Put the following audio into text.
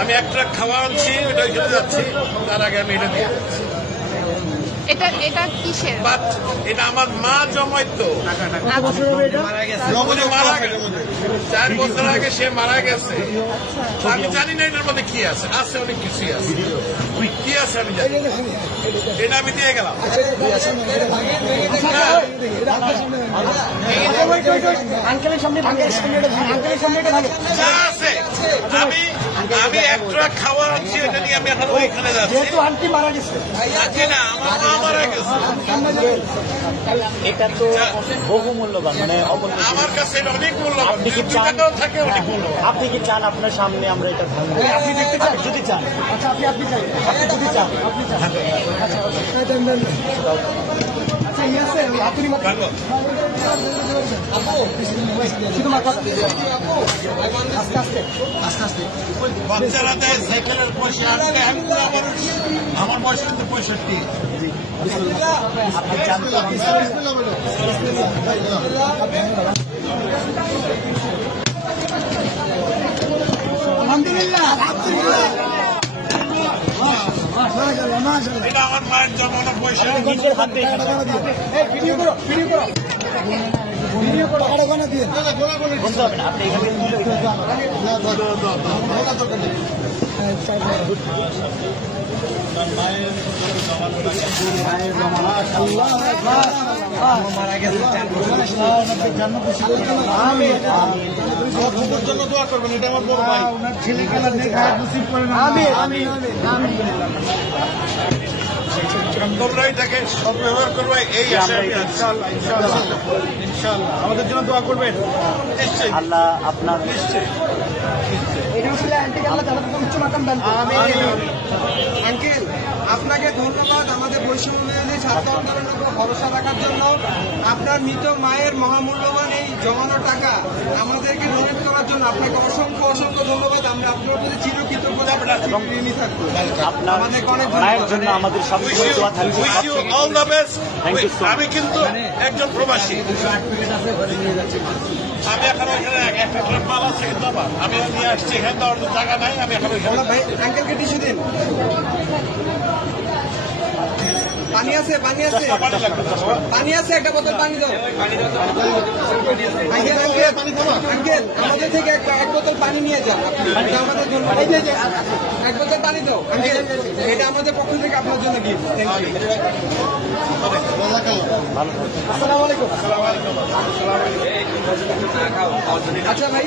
আমি এক ট্রাক খাওয়া আনছি, ওটা ওইখানে যাচ্ছি, তার আগে আমি এটা দিয়ে এটা কিসের? এটা আমার মা জমাইতো, মারা গেছে 4 বছর আগে, সে মারা গেছে। আমি জানি না এটার মধ্যে কি আছে, অনেক কিছুই আছে, কি আছে আমি জানি, এটা আমি দিয়ে গেলাম। যা আছে আমি এক ট্রাক খাওয়া আনছি, এটা নিয়ে আমি এখন ওইখানে যাচ্ছি। আন্টি মারা গেছে, না, আমার মা মারা গেছে। এটা তো বহু মূল্যবান, মানে আমার কাছে এটা অনেক মূল্যবান। আপনি কি চান, থাকে অনেক মূল্যবান। আপনি কি চান আপনার সামনে আমরা এটা ভাঙবো? আপনি দেখতে চান? যদি চান, আচ্ছা আপনি চাই, আপনি যদি চান, আপনি চান, আচ্ছা বাচ্চারা দেয় সাইকেলের পয়সা, আমার বয়স কিন্তু 65। আপনি চান তো আলহামদুলিল্লাহ, এটা আমার মায়ের জমানো পয়সা। নিজের হাতে বলতে হবে না, আপনি এখানে জন্য দোয়া করবেন, এটা আমার বড় ভাই। ছেলে খেলার তোমরা এটাকে সদ্ব্যবহার করবে, এই আশা আমি আছি। ইনশাআল্লাহ আমাদের জন্য দোয়া করবেন নিশ্চয়ই, আল্লাহ আপনার নিশ্চয়ই। আঙ্কেল, আপনাকে ধন্যবাদ আমাদের বৈষম্য বিরোধী ছাত্র আন্দোলনের উপর ভরসা রাখার জন্য। আপনার মৃত মায়ের মহামূল্যবান এই জমানো টাকা আমাদেরকে ডোনেট করার জন্য আপনাকে অসংখ্য অসংখ্য ধন্যবাদ। আমরা আপনার প্রতি চিরকৃতজ্ঞতা এবং ঋণী থাকবো। আপনার আমাদেরকে অনেক মায়ের জন্য আমাদের সবসময় দোয়া থাকবে। Wish you all the best. Thank you so much. আমি কিন্তু একজন প্রবাসী, আমি এখন ওইখানে একটা ট্রাক মাল আছে, কিন্তু আমার আমি নিয়ে আসছি, এখানে দেওয়ার জায়গা নাই, আমি এখন ওইখানে ভাই আঙ্কেলকে টিস্যু দিন। পানি আছে, পানি আছে, পানি লাগবে। পানি আছে, একটা বোতল পানি দাও। আঙ্কেল আঙ্কেল আমাদের থেকে এক বোতল পানি নিয়ে যাও। এটা আমাদের জন্য, এক বোতল পানি দাও আঙ্কেল, এটা আমাদের পক্ষ থেকে আপনার জন্য গিফট। আসসালামু আলাইকুম। আচ্ছা ভাই।